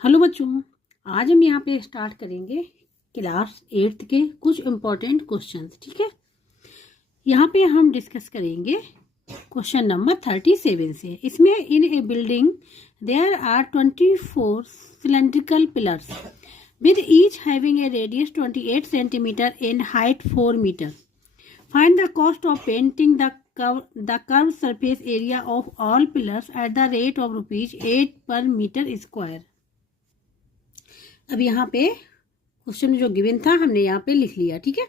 Hello बच्चों, आज हम यहाँ पे स्टार्ट करेंगे क्लास 8th के कुछ इम्पोर्टेंट क्वेश्चंस। ठीक है, यहाँ पे हम डिस्कस करेंगे क्वेश्चन नंबर 37 से। इसमें in a building there are 24 cylindrical pillars with each having a radius 28 centimetre and height 4 metre. Find the cost of painting the curve surface area of all pillars at the rate of ₹8 per metre square. अब यहाँ पे question जो given था हमने यहाँ पे लिख लिया। ठीक है,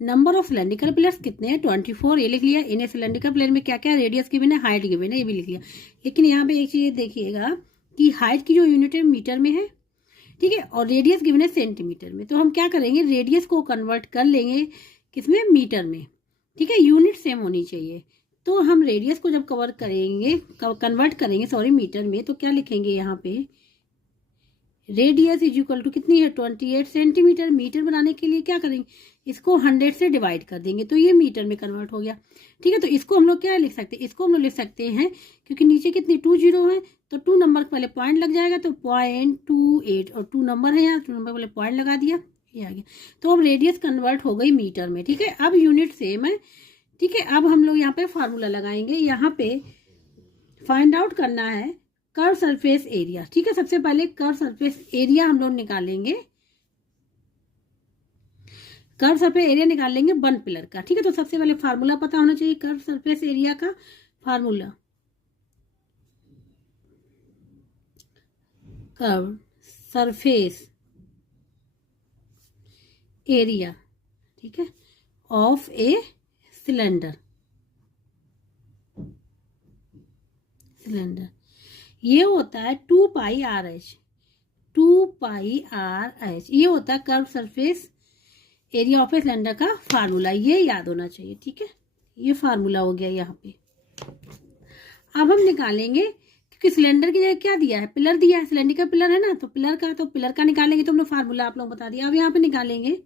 नंबर ऑफ सिलेंड्रिकल पिलर्स कितने हैं 24, ये लिख लिया। इन सिलेंड्रिकल पिलर में क्या क्या रेडियस गिवन है, हाइट गिवन है, ये भी लिख लिया। लेकिन यहाँ पे एक चीज देखिएगा कि हाइट की जो यूनिट है मीटर में है, ठीक है, और रेडियस गिवन है सेंटीमीटर में। तो हम क्या करेंगे, रेडियस को कन्वर्ट कर लेंगे किसमें, मीटर में। ठीक है, यूनिट सेम होनी चाहिए। तो हम रेडियस को जब कन्वर्ट करेंगे मीटर में, तो क्या लिखेंगे यहाँ पे, रेडियस इज इक्वल टू कितनी है 28 सेंटीमीटर। मीटर बनाने के लिए क्या करेंगे, इसको 100 से डिवाइड कर देंगे तो ये मीटर में कन्वर्ट हो गया। ठीक है, तो इसको हम लोग क्या लिख सकते हैं, इसको हम लोग लिख सकते हैं, क्योंकि नीचे कितनी 2 जीरो है तो 2 नंबर पहले पॉइंट लग जाएगा, तो 0.28 और 2 नंबर है यहाँ, 2 नंबर पहले पॉइंट लगा दिया, ये आ गया। तो अब रेडियस कन्वर्ट हो गई मीटर में। ठीक है, अब यूनिट सेम है। ठीक है, अब हम लोग यहाँ पे फार्मूला लगाएंगे। यहाँ पे फाइंड आउट करना है कर्व सरफेस एरिया। ठीक है, सबसे पहले कर्व सरफेस एरिया हम लोग निकालेंगे, कर्व सरफेस एरिया निकाल लेंगे 1 पिलर का। ठीक है, तो सबसे पहले फार्मूला पता होना चाहिए कर्व सरफेस एरिया का। फार्मूला कर्व सरफेस एरिया, ठीक है, ऑफ ए सिलेंडर ये होता है 2 pi R H. 2 pi R H ये होता है curve surface area of a cylinder का फार्मूला, ये याद होना चाहिए। ठीक है, ये फार्मूला हो गया यहाँ पे। अब हम निकालेंगे, क्योंकि सिलेंडर की जगह क्या दिया है, पिलर दिया है, सिलेंडर का पिलर है ना, तो पिलर का निकालेंगे। तो हमने फार्मूला आप लोग बता दिया। अब यहाँ पे निकालेंगे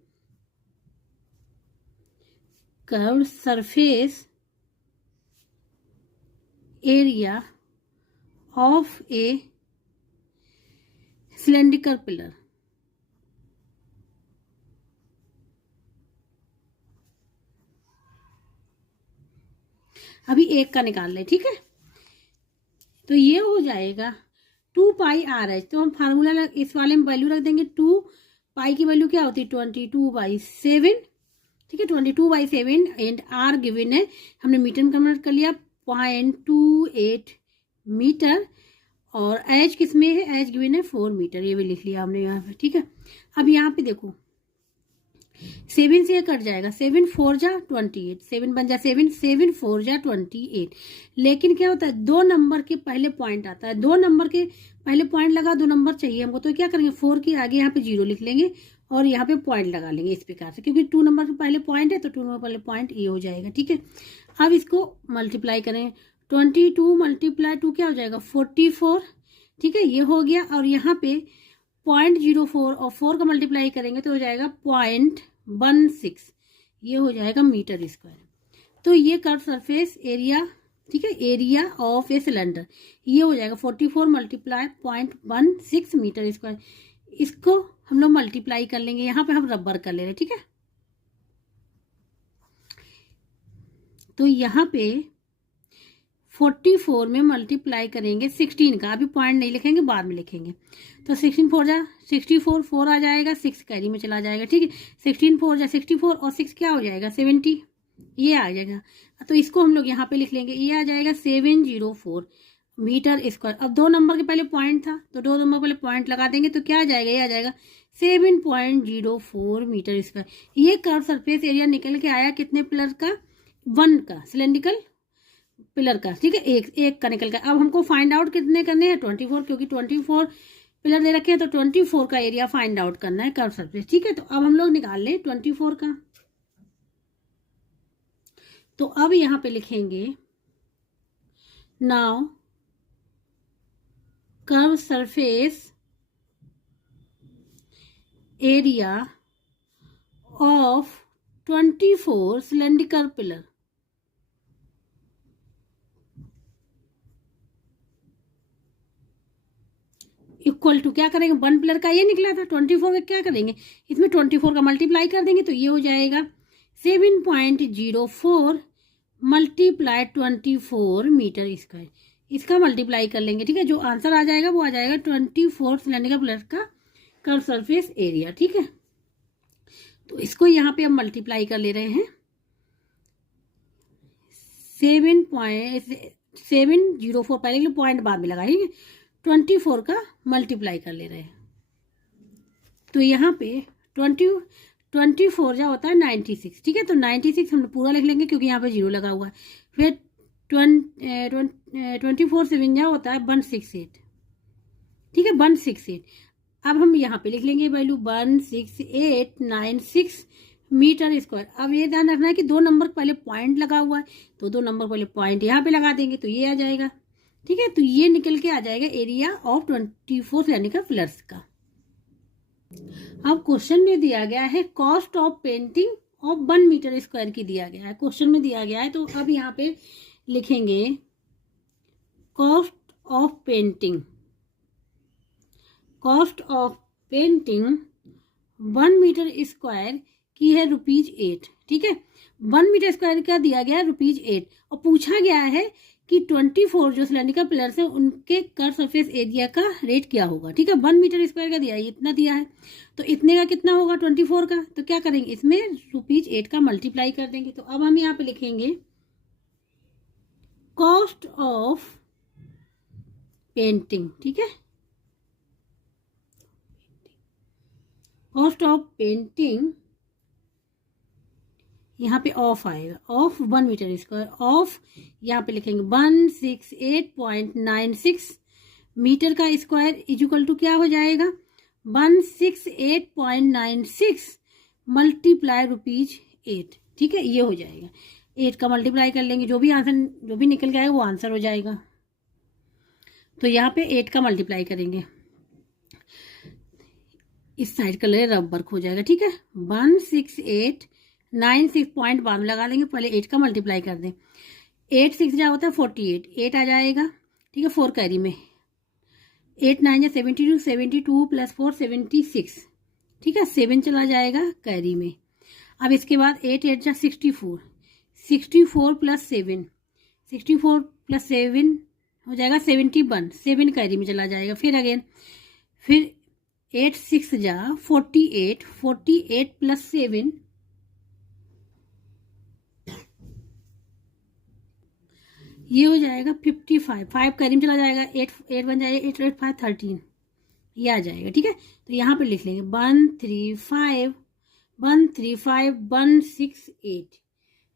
curve surface area of A cylindrical pillar. अभी एक का निकाल ले। ठीक है, तो ये हो जाएगा 2 पाई आर एच। तो हम फार्मूला इस वाले में वैल्यू रख देंगे। 2 पाई की वैल्यू क्या होती है 22/7। ठीक है, 22/7 एंड आर गिवन है, हमने मीटर में कन्वर्ट कर लिया 0.28 मीटर, और एच किस में है, एच गिवन है 4 मीटर, ये भी लिख लिया हमने यहाँ पे। ठीक है, अब यहाँ पे देखो 7 से कट जाएगा, 7 4 जा 28, 7 बन जा 7, 7 4 जा 28। लेकिन क्या होता है, 2 नंबर के पहले पॉइंट आता है, 2 नंबर के पहले पॉइंट लगा, 2 नंबर चाहिए हमको, तो क्या करेंगे 4 के आगे यहाँ पे 0 लिख लेंगे और यहाँ पे पॉइंट लगा लेंगे इस प्रकार से, क्योंकि 2 नंबर के पहले पॉइंट है तो 2 नंबर पहले पॉइंट ये हो जाएगा। ठीक है, अब इसको मल्टीप्लाई करें, 22 × 2 क्या हो जाएगा 44। ठीक है, ये हो गया, और यहाँ पे 0.04 और 4 का मल्टीप्लाई करेंगे तो हो जाएगा 0.16, ये हो जाएगा मीटर स्क्वायर। तो ये कर्व सरफेस एरिया, ठीक है, एरिया ऑफ ए सिलेंडर, ये हो जाएगा 44 × 0.16 मीटर स्क्वायर। इसको हम लोग मल्टीप्लाई कर लेंगे, यहाँ पे हम रबर कर ले रहे हैं। ठीक है, तो यहाँ पे 44 में मल्टीप्लाई करेंगे 16 का, अभी पॉइंट नहीं लिखेंगे, बाद में लिखेंगे। तो 16 4 जा 64, 4 आ जाएगा, 6 कैरी में चला जाएगा। ठीक है, 16 4 जा 64 और 6 क्या हो जाएगा 70, ये आ जाएगा। तो इसको हम लोग यहाँ पे लिख लेंगे, ये आ जाएगा 704 मीटर स्क्वायर। अब 2 नंबर के पहले पॉइंट था तो 2 नंबर पहले पॉइंट लगा देंगे, तो क्या आ जाएगा, ये आ जाएगा 7.04 मीटर स्क्वायर। ये कर्व सरफेस एरिया निकल के आया कितने पिलर का, 1 का सिलेंड्रिकल पिलर का। ठीक है, एक का निकल गया। अब हमको फाइंड आउट कितने करने हैं 24, क्योंकि 24 पिलर दे रखे हैं, तो 24 का एरिया फाइंड आउट करना है कर्व सरफेस। ठीक है, तो अब हम लोग निकाल लें 24 का। तो अब यहाँ पे लिखेंगे now curve surface area of 24 cylindrical pillar equal to क्या करेंगे, 1 पिलर का ये निकला था 24 का, क्या करेंगे इसमें 24 का मल्टीप्लाई कर देंगे, तो ये हो जाएगा 7.04 मल्टीप्लाई 24 मीटर स्क्वायर, इसका मल्टीप्लाई कर लेंगे। ठीक है, जो आंसर आ जाएगा वो आ जाएगा 24 सिलेंडरिकल पिलर का कर्व सरफेस एरिया। ठीक है, तो इसको यहाँ पे हम मल्टीप्लाई कर ले रहे हैं 7.704, पहले पॉइंट बाद में लगा, ठीक है, 24 का मल्टीप्लाई कर ले रहे हैं। तो यहाँ पे 24 जो होता है 96। ठीक है, तो 96 हम पूरा लिख लेंगे क्योंकि यहाँ पे 0 लगा हुआ है। फिर 24 7 जो होता है 168। ठीक है, 168। अब हम यहाँ पे लिख लेंगे वैल्यू 16896 मीटर स्क्वायर। अब ये ध्यान रखना है कि 2 नंबर पहले पॉइंट लगा हुआ है, तो 2 नंबर पहले पॉइंट यहाँ पे लगा देंगे तो ये आ जाएगा। ठीक है, तो ये निकल के आ जाएगा एरिया ऑफ 24 सिलेंडरिकल पिलर्स का। अब क्वेश्चन में दिया गया है cost of painting of 1 metre square की दिया गया है, क्वेश्चन में दिया गया है। तो अब यहाँ पे लिखेंगे cost of painting, cost of painting 1 metre square की है ₹8। ठीक है, 1 मीटर स्क्वायर का दिया गया है ₹8 और पूछा गया है कि 24 जो सिलेंडरिकल पिलर्स है उनके कर्व सरफेस एरिया का रेट क्या होगा। ठीक है, 1 मीटर स्क्वायर का दिया है, इतना दिया है, तो इतने का कितना होगा 24 का, तो क्या करेंगे इसमें ₹8 का मल्टीप्लाई कर देंगे। तो अब हम यहाँ पे लिखेंगे कॉस्ट ऑफ पेंटिंग। ठीक है, कॉस्ट ऑफ पेंटिंग, यहाँ पे ऑफ आएगा, ऑफ 1 मीटर स्क्वायर, ऑफ यहाँ पे लिखेंगे 168.96 मीटर का स्क्वायर इक्वल टू क्या हो जाएगा 168.96 मल्टीप्लाई ₹8। ठीक है, ये हो जाएगा 8 का मल्टीप्लाई कर लेंगे, जो भी आंसर जो भी निकल के आएगा वो आंसर हो जाएगा। तो यहाँ पे 8 का मल्टीप्लाई करेंगे, इस साइड का ले रब वर्क हो जाएगा। ठीक है, 16896 पॉइंट बाद में लगा लेंगे, पहले 8 का मल्टीप्लाई कर दें। 8 6 जा होता है 48, 8 आ जाएगा। ठीक है, 4 कैरी में, 8 9 जा 72, 72 प्लस 4 76। ठीक है, 7 चला जाएगा कैरी में। अब इसके बाद 8 8 जा 64, 64 प्लस 7, 64 प्लस 7 हो जाएगा 71, 7 कैरी में चला जाएगा। फिर अगेन फिर 8 6 जा 48, 48 प्लस 7 ये हो जाएगा 55, 5 कैरी में चला जाएगा, 8 8 बन जाएगा 8 8 5 13, ये आ जाएगा। ठीक है, तो यहाँ पे लिख लेंगे 135 168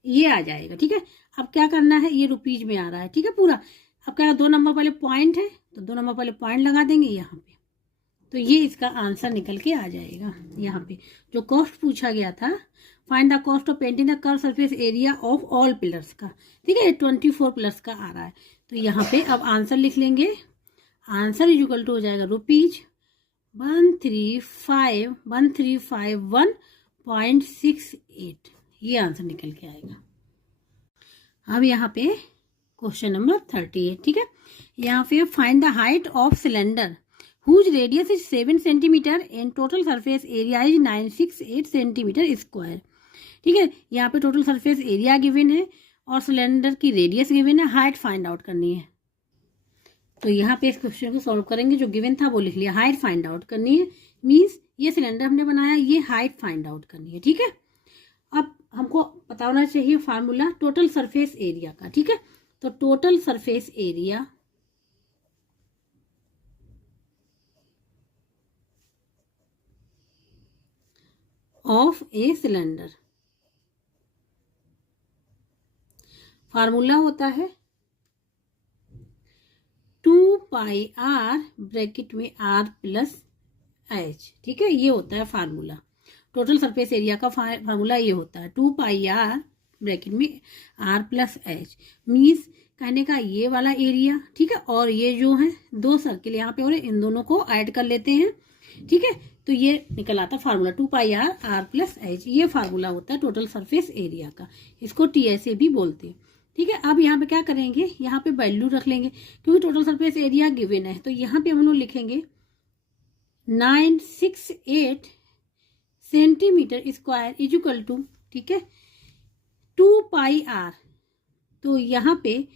ये आ जाएगा। ठीक है, अब क्या करना है, ये रुपीज में आ रहा है। ठीक है, पूरा अब क्या 2 नंबर पहले पॉइंट है तो 2 नंबर पहले पॉइंट लगा देंगे यहाँ पे, तो ये इसका आंसर निकल के आ जाएगा। यहाँ पे जो कॉस्ट पूछा गया था, find the cost of painting the curve surface area of all pillars का। ठीक है, 24 पिलर्स का आ रहा है, तो यहाँ पे अब आंसर लिख लेंगे। आंसर इक्वल टू हो जाएगा ₹1351.68, ये आंसर निकल के आएगा। अब यहाँ पे क्वेश्चन नंबर 38। ठीक है, यहाँ पे find the height of cylinder whose radius is 7 centimetre and total surface area is 968 centimetre square. ठीक है, यहाँ पे टोटल सरफेस एरिया गिवन है और सिलेंडर की रेडियस गिवन है, हाइट फाइंड आउट करनी है। तो यहाँ पे इस क्वेश्चन को सॉल्व करेंगे, जो गिवन था वो लिख लिया, हाइट फाइंड आउट करनी है, मीन्स ये सिलेंडर हमने बनाया, ये हाइट फाइंड आउट करनी है। ठीक है, अब हमको पता होना चाहिए फार्मूला टोटल सरफेस एरिया का। ठीक है, तो total surface area of a cylinder, formula होता है 2πr ब्रैकेट में r प्लस h। ठीक है, ये होता है फार्मूला, टोटल सरफेस एरिया का फार्मूला ये होता है 2πr ब्रैकेट में r प्लस h, मीन्स कहने का ये वाला एरिया। ठीक है, और ये जो है 2 सर्किल यहाँ पे और इन दोनों को ऐड कर लेते हैं। ठीक है, तो ये निकल आता formula 2πr r plus h, ये फार्मूला होता है टोटल सरफेस एरिया का, इसको TSA भी बोलते हैं। ठीक है, अब यहाँ पे क्या करेंगे, यहाँ पे वैल्यू रख लेंगे क्योंकि टोटल सरफेस एरिया गिवन है, तो यहाँ पे हम लोग लिखेंगे 968 centimetre square is equal to, ठीक है, 2 पाई आर। तो यहाँ पे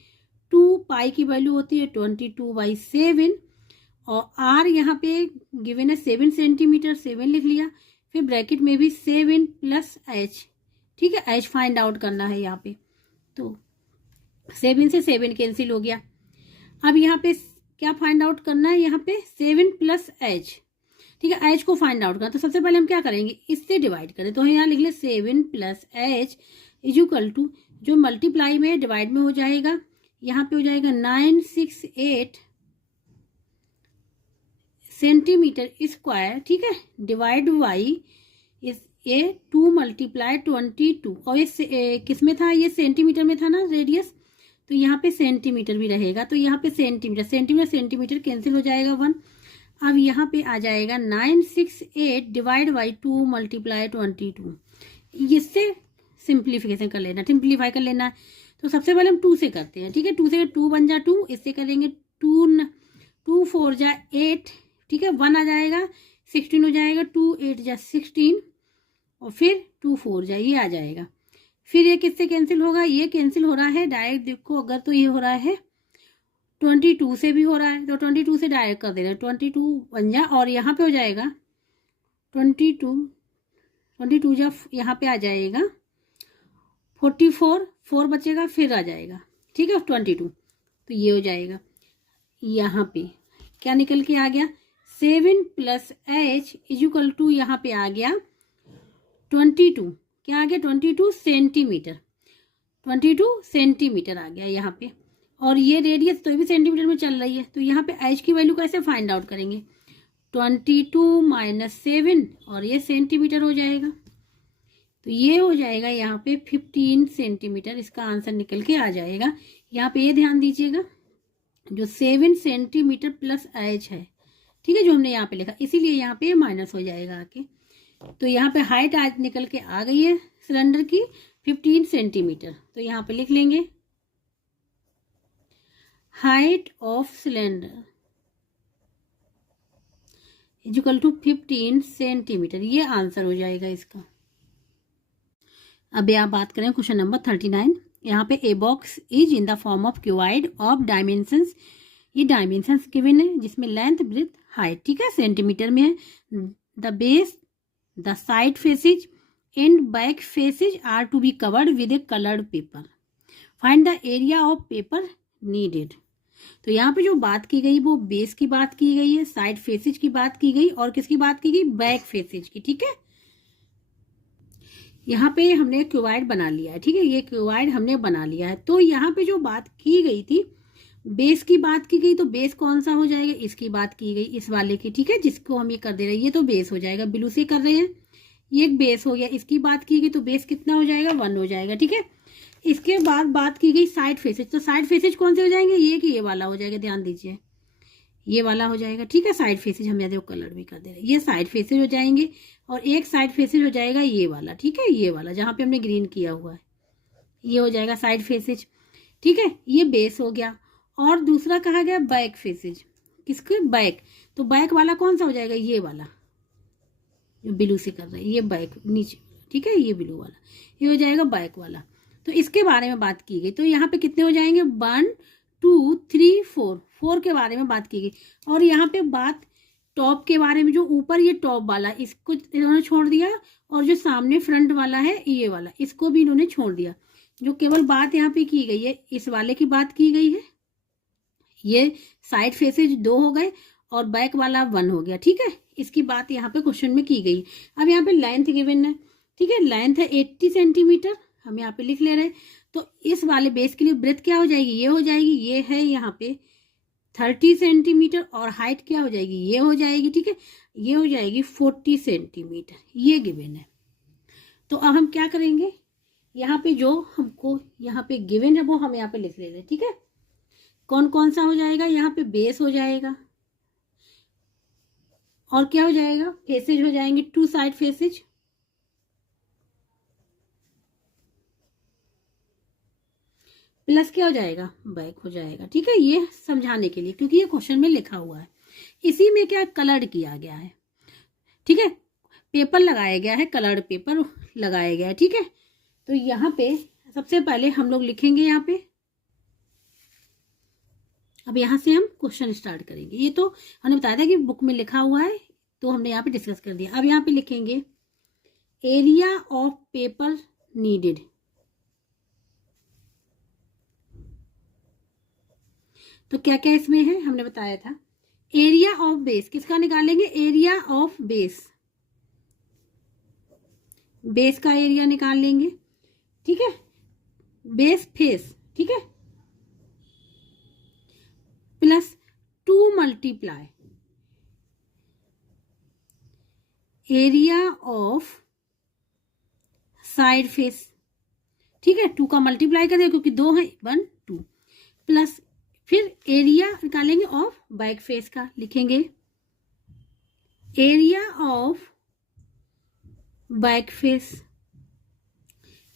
2 पाई की वैल्यू होती है 22/7 और आर यहाँ पे गिवन है 7 सेंटीमीटर, 7 लिख लिया, फिर ब्रैकेट में भी 7 प्लस एच, ठीक है, एच फाइंड आउट करना है यहाँ पे। तो 7 से 7 कैंसिल हो गया। अब यहाँ पे क्या फाइंड आउट करना है, यहाँ पे 7 प्लस एच, ठीक है, एच को फाइंड आउट करना। तो सबसे पहले हम क्या करेंगे, इससे डिवाइड करें। तो यहाँ लिख ले 7 plus H is equal to, जो मल्टीप्लाई में डिवाइड में हो जाएगा, यहाँ पे हो जाएगा 968 सेंटीमीटर स्क्वायर, ठीक है, डिवाइड बाई ये 2 मल्टीप्लाई 22, और ये किस में था, ये सेंटीमीटर में था ना रेडियस, तो यहाँ पे सेंटीमीटर भी रहेगा। तो यहाँ पे सेंटीमीटर सेंटीमीटर सेंटीमीटर कैंसिल हो जाएगा 1। अब यहाँ पे आ जाएगा 968 डिवाइड बाई 2 मल्टीप्लाई 22। इससे सिंप्लीफिकेशन कर लेना, सिंप्लीफाई कर लेना। तो सबसे पहले हम 2 से करते हैं, ठीक है, 2 से 2 बन जा 2, इससे करेंगे 2 4 जा 8, ठीक है, 1 आ जाएगा, 16 हो जाएगा, 2 8 जा 16 और फिर 2 4 जा ये आ जाएगा। फिर ये किससे कैंसिल होगा, ये कैंसिल हो रहा है डायरेक्ट, देखो अगर तो ये हो रहा है 22 से भी हो रहा है, तो 22 से डायरेक्ट कर दे रहे हैं, 22 बन जा, और यहाँ पे हो जाएगा 22 जा यहाँ पे आ जाएगा 44, 4 बचेगा, फिर आ जाएगा, ठीक है, 22। तो ये हो जाएगा, यहाँ पे क्या निकल के आ गया, 7 plus H is equal to, यहाँ पे आ गया 22, क्या आ गया 22 सेंटीमीटर, 22 सेंटीमीटर आ गया यहाँ पे। और ये रेडियस तो भी सेंटीमीटर में चल रही है, तो यहाँ पे एच की वैल्यू कैसे फाइंड आउट करेंगे, 22 माइनस 7 और ये सेंटीमीटर हो जाएगा। तो ये हो जाएगा यहाँ पे 15 सेंटीमीटर, इसका आंसर निकल के आ जाएगा। यहाँ पे ये ध्यान दीजिएगा, जो 7 सेंटीमीटर प्लस एच है, ठीक है, जो हमने यहाँ पे लिखा, इसीलिए यहाँ पे माइनस हो जाएगा आके। तो यहाँ पे हाइट आज निकल के आ गई है सिलेंडर की 15 सेंटीमीटर। तो यहाँ पे लिख लेंगे height of cylinder is equal to 15 centimetre, ये आंसर हो जाएगा इसका। अब आप बात करें क्वेश्चन नंबर 39। यहाँ पे a box is in the form of cuboid of dimensions, ये डायमेंशंस गिवन है जिसमें लेंथ ब्रेथ हाइट, ठीक है, सेंटीमीटर में है। The base, the side faces and back faces are to be covered with a coloured paper, find the area of paper needed. तो यहाँ पे जो बात की गई वो बेस की बात की गई है, साइड फेसेज की बात की गई, और किसकी बात की गई, बैक फेसेज की, ठीक है। यहाँ पे हमने क्यूबाइड बना लिया है, ठीक है, ये क्यूबाइड हमने बना लिया है। तो यहाँ पे जो बात की गई थी, बेस की बात की गई, तो बेस कौन सा हो जाएगा, इसकी बात की गई, इस वाले की, ठीक है, जिसको हम ये कर दे रहे हैं, ये तो बेस हो जाएगा, ब्लू से कर रहे हैं, ये एक बेस हो गया, इसकी बात की गई, तो बेस कितना हो जाएगा, 1 हो जाएगा, ठीक है। इसके बाद बात की गई साइड फेसेज, तो साइड फेसेज कौन से हो जाएंगे, ये कि ये वाला हो जाएगा, ध्यान दीजिए, ये वाला हो जाएगा, ठीक है। साइड फेसेज हम यहाँ कलर भी कर दे रहे हैं, ये साइड फेसेज हो जाएंगे, और एक साइड फेसेज हो जाएगा ये वाला, ठीक है, ये वाला जहाँ पे हमने ग्रीन किया हुआ है, ये हो जाएगा साइड फेसेज, ठीक है, ये बेस हो गया। और दूसरा कहा गया बैक फेसेज, किसके, बैक, तो बैक वाला कौन सा हो जाएगा, ये वाला जो ब्लू से कर रहे हैं, ये बैक नीचे, ठीक है, ये ब्लू वाला, ये हो जाएगा बैक वाला। तो इसके बारे में बात की गई, तो यहाँ पे कितने हो जाएंगे, 1 2 3 4 के बारे में बात की गई। और यहाँ पे बात टॉप के बारे में, जो ऊपर ये टॉप वाला, इसको इन्होंने छोड़ दिया, और जो सामने फ्रंट वाला है ये वाला, इसको भी इन्होंने छोड़ दिया। जो केवल बात यहाँ पे की गई है, इस वाले की बात की गई है, ये साइड फेसेज 2 हो गए और बैक वाला 1 हो गया, ठीक है, इसकी बात यहाँ पे क्वेश्चन में की गई। अब यहाँ पे लेंथ गिवन है, ठीक है, लेंथ है 80 सेंटीमीटर, हम यहाँ पे लिख ले रहे हैं। तो इस वाले बेस के लिए ब्रेथ क्या हो जाएगी, ये हो जाएगी, ये है यहाँ पे 30 सेंटीमीटर, और हाइट क्या हो जाएगी, ये हो जाएगी, ठीक है, ये हो जाएगी 40 सेंटीमीटर, ये गिवन है। तो अब हम क्या करेंगे, यहाँ पे जो हमको यहाँ पे गिवन है वो हम यहाँ पे लिख ले रहे हैं, ठीक है। कौन कौन सा हो जाएगा, यहाँ पे बेस हो जाएगा, और क्या हो जाएगा, फेसेज हो जाएंगे, 2 साइड फेसेज, प्लस क्या हो जाएगा, बैक हो जाएगा, ठीक है, ये समझाने के लिए, क्योंकि ये क्वेश्चन में लिखा हुआ है। इसी में क्या कलर्ड किया गया है, ठीक है, पेपर लगाया गया है, कलर्ड पेपर लगाया गया है। ठीक है, तो यहाँ पे सबसे पहले हम लोग लिखेंगे यहाँ पे, अब यहाँ से हम क्वेश्चन स्टार्ट करेंगे। ये तो हमने बताया था कि बुक में लिखा हुआ है, तो हमने यहाँ पे डिस्कस कर दिया। अब यहाँ पे लिखेंगे एरिया ऑफ पेपर नीडेड। तो क्या क्या इसमें है हमने बताया था। एरिया ऑफ बेस किसका निकालेंगे, एरिया ऑफ बेस, बेस का एरिया निकाल लेंगे। ठीक है, बेस फेस, ठीक है, plus 2 multiply area of side face. ठीक है, 2 का मल्टीप्लाई करें क्योंकि 2 है, 1 2, प्लस फिर एरिया निकालेंगे ऑफ बैक फेस का, लिखेंगे एरिया ऑफ बैक फेस,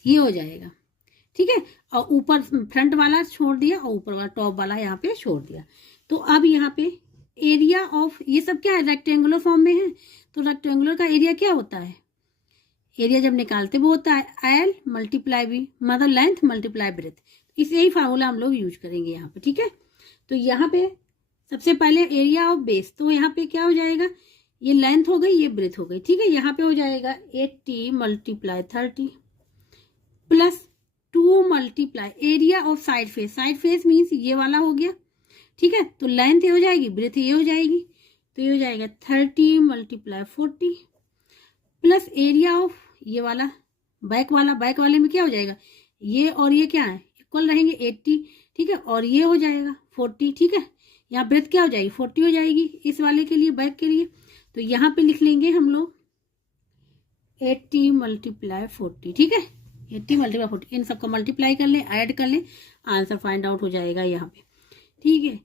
ये हो जाएगा। ठीक है, और ऊपर फ्रंट वाला छोड़ दिया और ऊपर वाला टॉप वाला यहाँ पे छोड़ दिया। तो अब यहाँ पे एरिया ऑफ, ये सब क्या है, रेक्टेंगुलर फॉर्म में है, तो रेक्टेंगुलर का एरिया क्या होता है, एरिया जब निकालते वो होता है एल मल्टीप्लाई बी, मतलब लेंथ मल्टीप्लाई ब्रेथ। इस यही फार्मूला हम लोग यूज करेंगे यहाँ पे। ठीक है, तो यहाँ पे सबसे पहले एरिया ऑफ बेस, तो यहाँ पे क्या हो जाएगा, ये लेंथ हो गई, ये ब्रेथ हो गई। ठीक है, यहाँ पे हो जाएगा 80 multiply 30 plus 2 multiply area of side face, side face means ये वाला हो गया। ठीक है, तो लेंथ ये हो जाएगी, ब्रेथ ये हो जाएगी, तो ये हो जाएगा 30 मल्टीप्लाई 40 प्लस एरिया ऑफ ये वाला बैक वाला, बैक वाले में क्या हो जाएगा, ये और ये क्या है, इक्वल रहेंगे 80। ठीक है, और ये हो जाएगा 40। ठीक है, यहाँ ब्रेथ क्या हो जाएगी, 40 हो जाएगी इस वाले के लिए, बैक के लिए। तो यहाँ पे लिख लेंगे हम लोग 80 मल्टीप्लाई 40। ठीक है, 80 मल्टीप्लाई 40, इन सबको मल्टीप्लाई कर ले, ऐड कर ले, आंसर फाइंड आउट हो जाएगा यहाँ पे। ठीक है,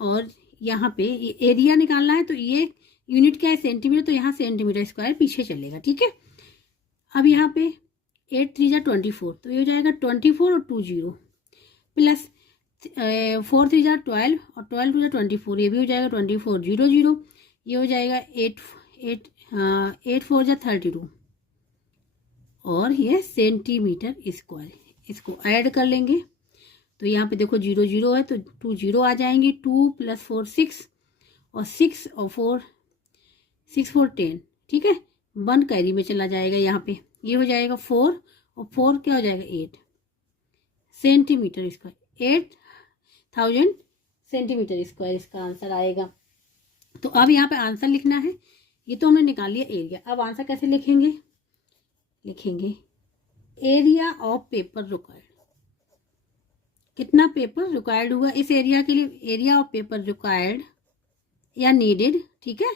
और यहाँ पे एरिया निकालना है, तो ये यूनिट क्या है, सेंटीमीटर, तो यहाँ सेंटीमीटर स्क्वायर पीछे चलेगा। ठीक है, अब यहाँ पे 8 3 जा 24, तो ये हो जाएगा 24 और 2 0 प्लस 4 3 जा 12 और 12 2 जा 24, ये भी हो जाएगा 24 0 0, ये हो जाएगा 8 4 जा 32 और ये सेंटीमीटर स्क्वायर, इसको ऐड कर लेंगे। तो यहाँ पे देखो 0 0 है, तो 2 0 आ जाएंगे, 2 + 4 6 और 6 और 4 6 4 10। ठीक है, 1 कैरी में चला जाएगा, यहाँ पे ये हो जाएगा 4 और 4 क्या हो जाएगा 8 सेंटीमीटर स्क्वायर, 8000 सेंटीमीटर स्क्वायर इसका आंसर आएगा। तो अब यहाँ पे आंसर लिखना है, ये तो हमने निकाल लिया एरिया। अब आंसर कैसे लिखेंगे, लिखेंगे एरिया ऑफ पेपर रिक्वायर्ड, कितना पेपर रिक्वायर्ड हुआ इस एरिया के लिए, एरिया ऑफ पेपर रिक्वायर्ड या नीडेड। ठीक है,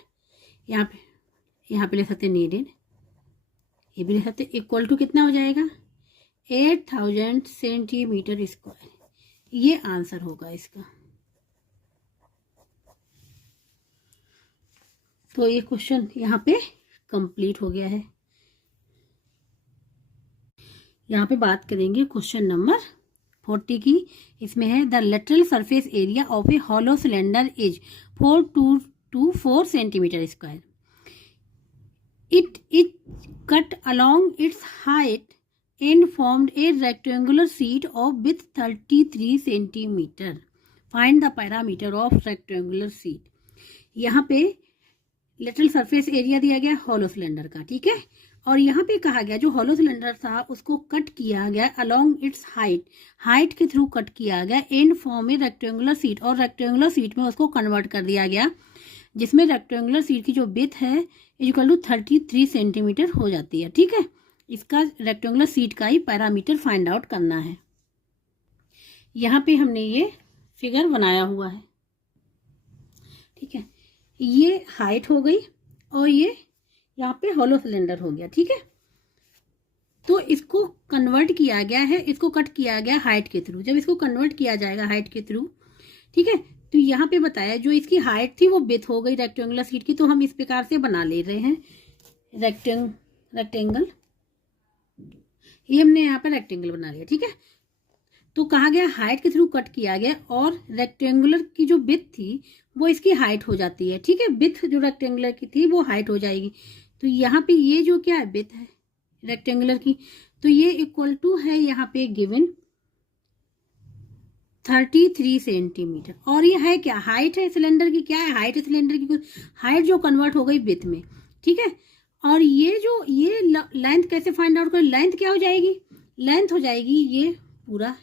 यहाँ पे ले सकते नीडेड, ये भी ले सकते, इक्वल टू कितना हो जाएगा 8000 सेंटीमीटर स्क्वायर, ये आंसर होगा इसका। तो ये क्वेश्चन यहाँ पे कंप्लीट हो गया है। यहाँ पे बात करेंगे क्वेश्चन नंबर 40 की। इसमें है the lateral surface area of a hollow cylinder is 4 to 4 centimetre square, it cut along its height and formed a rectangular sheet of width 33 centimeter. Find the parameter of rectangular sheet. यहाँ पे lateral surface area दिया गया hollow cylinder का। ठीक है, और यहाँ पे कहा गया जो हॉलो सिलेंडर था उसको कट किया गया अलोंग इट्स हाइट के थ्रू कट किया गया and form A rectangular seat, और रेक्टेंगुलर सीट में उसको कन्वर्ट कर दिया गया, जिसमें रेक्टेंगुलर सीट की जो विड्थ है इक्वल टू 33 सेंटीमीटर हो जाती है। ठीक है, इसका रेक्टेंगुलर सीट का ही पैरामीटर फाइंड आउट करना है। यहाँ पे हमने ये फिगर बनाया हुआ है। ठीक है, ये हाइट हो गई और ये यहाँ पे हॉलो सिलेंडर हो गया। ठीक है, तो इसको कन्वर्ट किया गया है, इसको कट किया गया हाइट के थ्रू। जब इसको कन्वर्ट किया जाएगा हाइट के थ्रू, ठीक है, तो यहाँ पे बताया जो इसकी हाइट थी वो विड्थ हो गई रेक्टेंगुलर सीट की, तो हम इस प्रकार से बना ले रहे हैं रेक्टेंगल, ये हमने यहाँ पे रेक्टेंगल बना लिया। ठीक है, तो कहा गया हाइट के थ्रू कट किया गया और रेक्टेंगुलर की जो विड्थ थी वो इसकी हाइट हो जाती है, ठीक है। विड्थ जो रेक्टेंगुलर की थी वो हाइट हो जाएगी। तो यहाँ पे ये जो क्या है विड्थ है रेक्टेंगुलर की, तो ये इक्वल टू है यहाँ पे गिवन 33 सेंटीमीटर। और ये है क्या, हाइट है सिलेंडर की। क्या है हाइट है सिलेंडर की, हाइट जो कन्वर्ट हो गई विड्थ में, ठीक है। और ये जो ये लेंथ कैसे फाइंड आउट करें, लेंथ क्या हो जाएगी, लेंथ हो जाएगी ये पूरा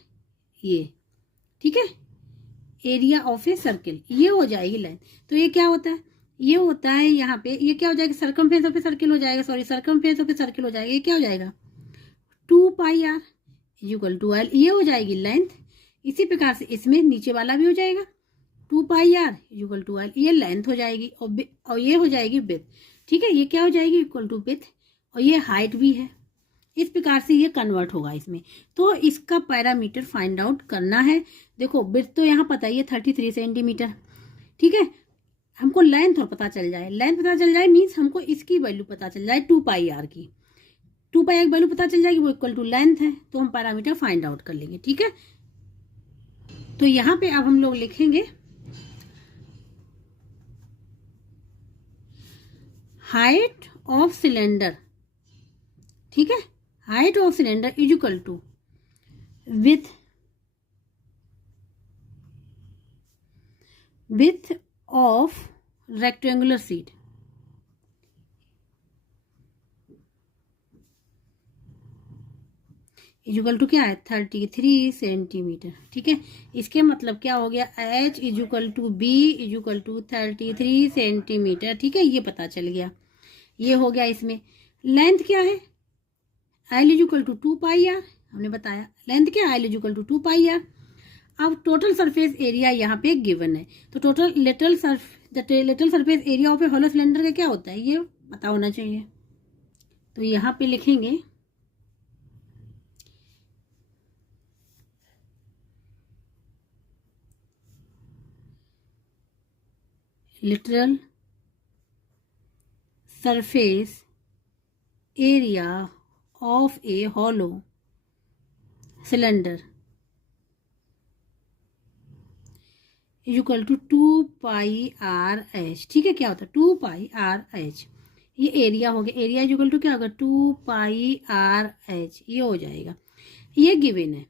ये, ठीक है, एरिया ऑफ ए सर्किल, ये हो जाएगी लेंथ। तो ये क्या होता है, ये होता है यहाँ पे, ये क्या हो जाएगा, सर्कमफ्रेंस ऑफ ए सर्किल हो जाएगा, sorry circumference of a circle हो जाएगा। ये क्या हो जाएगा 2 pi are equal to L, ये हो जाएगी लेंथ। इसी प्रकार से इसमें नीचे वाला भी हो जाएगा 2 pi are equal to L, ये लेंथ हो जाएगी और ये हो जाएगी विड्थ, ठीक है। ये क्या हो जाएगी इक्वल टू विड्थ और ये हाइट भी है। इस प्रकार से ये कन्वर्ट होगा इसमें। तो इसका पैरामीटर फाइंड आउट करना है। देखो विड्थ तो यहाँ पता ही है 33 सेंटीमीटर, ठीक है। हमको लेंथ और पता चल जाए, लेंथ पता चल जाए मीन्स हमको इसकी वैल्यू पता चल जाए 2 पाई आर की, 2 पाई आर की वैल्यू पता चल जाएगी, वो इक्वल टू लेंथ है। तो हम पैरामीटर फाइंड आउट कर लेंगे, ठीक है। तो यहाँ पे अब हम लोग लिखेंगे हाइट ऑफ सिलेंडर, ठीक है, height of cylinder is equal to width of rectangular sheet, equal to क्या है 33 सेंटीमीटर, ठीक है। इसके मतलब क्या हो गया h equal to b equal to 33 centimetre, ठीक है। ये पता चल गया, ये हो गया। इसमें लेंथ क्या है, l equal to 2 pi R, हमने बताया लेंथ क्या है l equal to 2 pi R. अब टोटल सरफेस एरिया यहाँ पे गिवन है, तो total little surface area of a hollow cylinder का क्या होता है ये पता होना चाहिए। तो यहाँ पे लिखेंगे literal surface area of a hollow cylinder equal to 2 pi R H, ठीक है। क्या होता है 2 पाई आर एच, ये एरिया हो गया, एरिया इक्वल टू क्या होगा 2 पाई आर एच, ये हो जाएगा। ये गिवन है,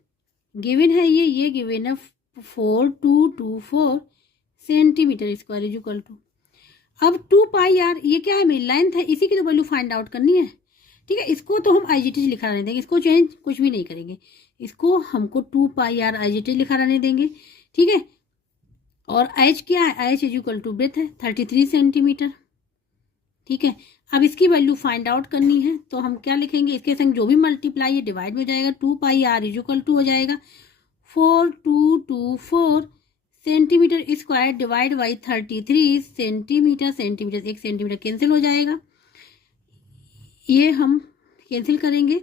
गिवन है ये गिवन है 4224 सेंटीमीटर स्क्वायर इक्वल टू। अब 2 पाई आर ये क्या है मेरी लेंथ है, इसी की तो वैल्यू फाइंड आउट करनी है, ठीक है। इसको तो हम आईजीटी लिखा रहने देंगे, इसको चेंज कुछ भी नहीं करेंगे, इसको हमको 2 पाई आर आईजीटी लिखा रहने देंगे, ठीक है। और एच क्या है, एच इक्वल टू ब्रेथ है 33 सेंटीमीटर, ठीक है। अब इसकी वैल्यू फाइंड आउट करनी है, तो हम क्या लिखेंगे, इसके संग जो भी मल्टीप्लाई है डिवाइड हो जाएगा, 2 पाई आर इक्वल टू हो जाएगा 4224 centimetre square divide by 33 centimetre, centimetre 1 centimetre cancel हो जाएगा, ये हम कैंसिल करेंगे।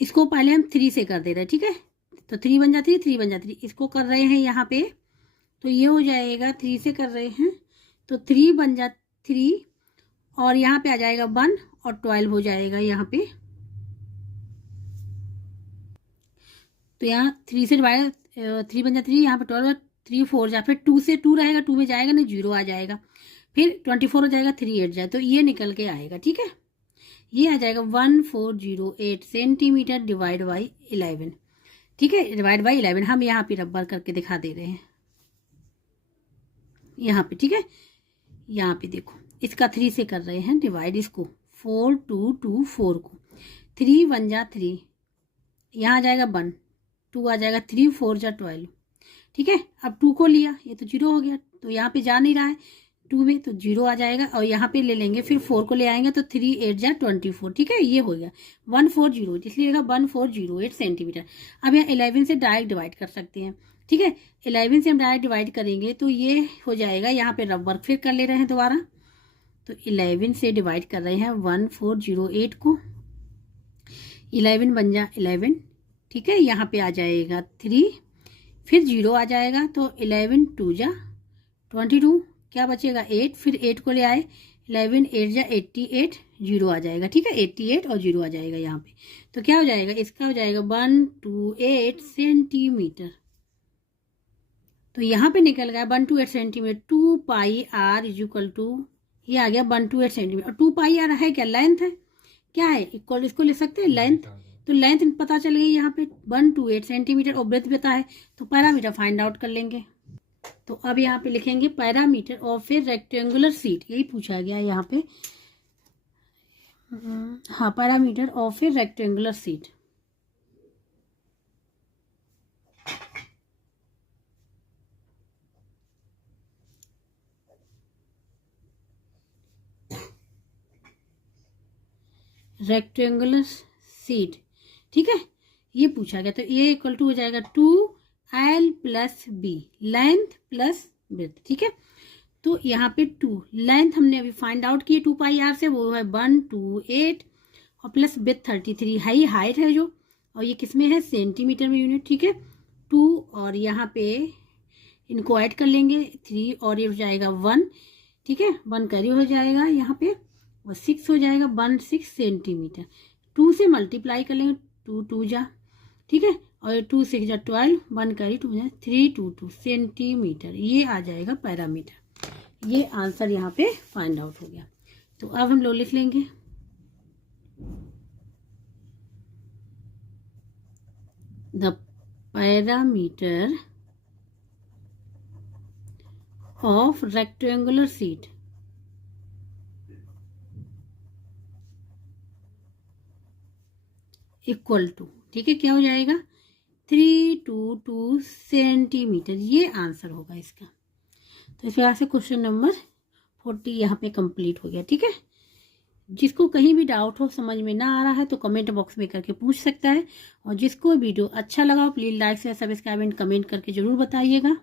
इसको पहले हम 3 से कर दे रहे हैं, ठीक है। तो 3 बन जाती है, 3 बन जाती है, इसको कर रहे हैं यहाँ पे, तो ये हो जाएगा 3 से कर रहे हैं तो 3 बन जा 3 और यहाँ पे आ जाएगा 1 और 12 हो जाएगा यहाँ पे। तो यहाँ 3 से डिवाइड 3 बन जाती है, यहाँ पे 12 3 4 जा, फिर 2 से 2 रहेगा, 2 में जाएगा नहीं 0 आ जाएगा, फिर 24 हो जाएगा, 3 8 जाए तो ये निकल के आएगा, ठीक है। ये आ जाएगा 1408 सेंटीमीटर डिवाइड बाई 11, ठीक है, डिवाइड बाई 11। हम यहाँ पे रबर करके दिखा दे रहे हैं यहाँ पे, ठीक है। यहाँ पे देखो इसका 3 से कर रहे हैं डिवाइड, इसको 4224 को 3 1 जा 3, यहाँ आ जाएगा 1 2 आ जाएगा 3 4 जा 12, ठीक है। अब 2 को लिया, ये तो 0 हो गया, तो यहाँ पे जा नहीं रहा है 2 में, तो 0 आ जाएगा और यहाँ पे ले लेंगे, फिर 4 को ले आएंगे तो 3 8 जा 24, ठीक है। ये हो गया 1408, इसलिए 1408 सेंटीमीटर। अब यहाँ 11 से डायरेक्ट डिवाइड कर सकते हैं, ठीक है। 11 से हम डायरेक्ट डिवाइड करेंगे तो ये हो जाएगा, यहाँ पे रब वर्क फिर कर ले रहे हैं दोबारा, तो 11 से डिवाइड कर रहे हैं 1408 को, 11 बन जा 11, ठीक है। यहाँ पे आ जाएगा 3, फिर 0 आ जाएगा, तो 11 2 जा 22, क्या बचेगा 8, फिर 8 को ले आए 11 8 जा 88, जीरो आ जाएगा, ठीक है, 88 और जीरो आ जाएगा यहाँ पे। तो क्या हो जाएगा, इसका हो जाएगा 128 सेंटीमीटर। तो यहाँ पे निकल गया 128 centimetre. 2 pi R is equal to, ये आ गया 128 सेंटीमीटर। और 2 पाई आर है क्या, लेंथ है, क्या है, इक्वल, इसको ले सकते हैं लेंथ। तो लेंथ पता चल गई यहाँ पे 128 सेंटीमीटर और ब्रेथ पता है, तो पैरामीटर फाइंड आउट कर लेंगे। तो अब यहाँ पे लिखेंगे parameter of A rectangular seat, यही पूछा गया यहाँ पे। हाँ, parameter of A rectangular seat. Rectangular seat, ठीक है, ये पूछा गया। तो ये इक्वल टू हो जाएगा 2l plus B, length plus breadth, ठीक है। तो यहाँ पे 2 लेंथ हमने अभी फाइंड आउट की 2 पाई आर से, वो है 128 और प्लस ब्रेथ 33 है, हाइट है जो, और ये किस में है, सेंटीमीटर में यूनिट, ठीक है। 2 और यहाँ पे इनको ऐड कर लेंगे 3 और ये हो जाएगा 1, ठीक है, 1 कैरी हो जाएगा यहाँ पे और 6 हो जाएगा 16 सेंटीमीटर। 2 से मल्टीप्लाई कर लेंगे, 2 2 जा, ठीक है, और 2 6 जा 12, 1 कैरी 2 जा 322 सेंटीमीटर, ये आ जाएगा पैरामीटर। ये आंसर यहाँ पे फाइंड आउट हो गया। तो अब हम लोग लिख लेंगे the parameter of rectangular sheet equal to, ठीक है, क्या हो जाएगा 322 सेंटीमीटर, ये आंसर होगा इसका। तो इस प्रकार से क्वेश्चन नंबर 40 यहाँ पे कंप्लीट हो गया, ठीक है। जिसको कहीं भी डाउट हो, समझ में ना आ रहा है, तो कमेंट बॉक्स में करके पूछ सकता है। और जिसको वीडियो अच्छा लगा हो प्लीज़ लाइक से सब्सक्राइब एंड कमेंट करके ज़रूर बताइएगा।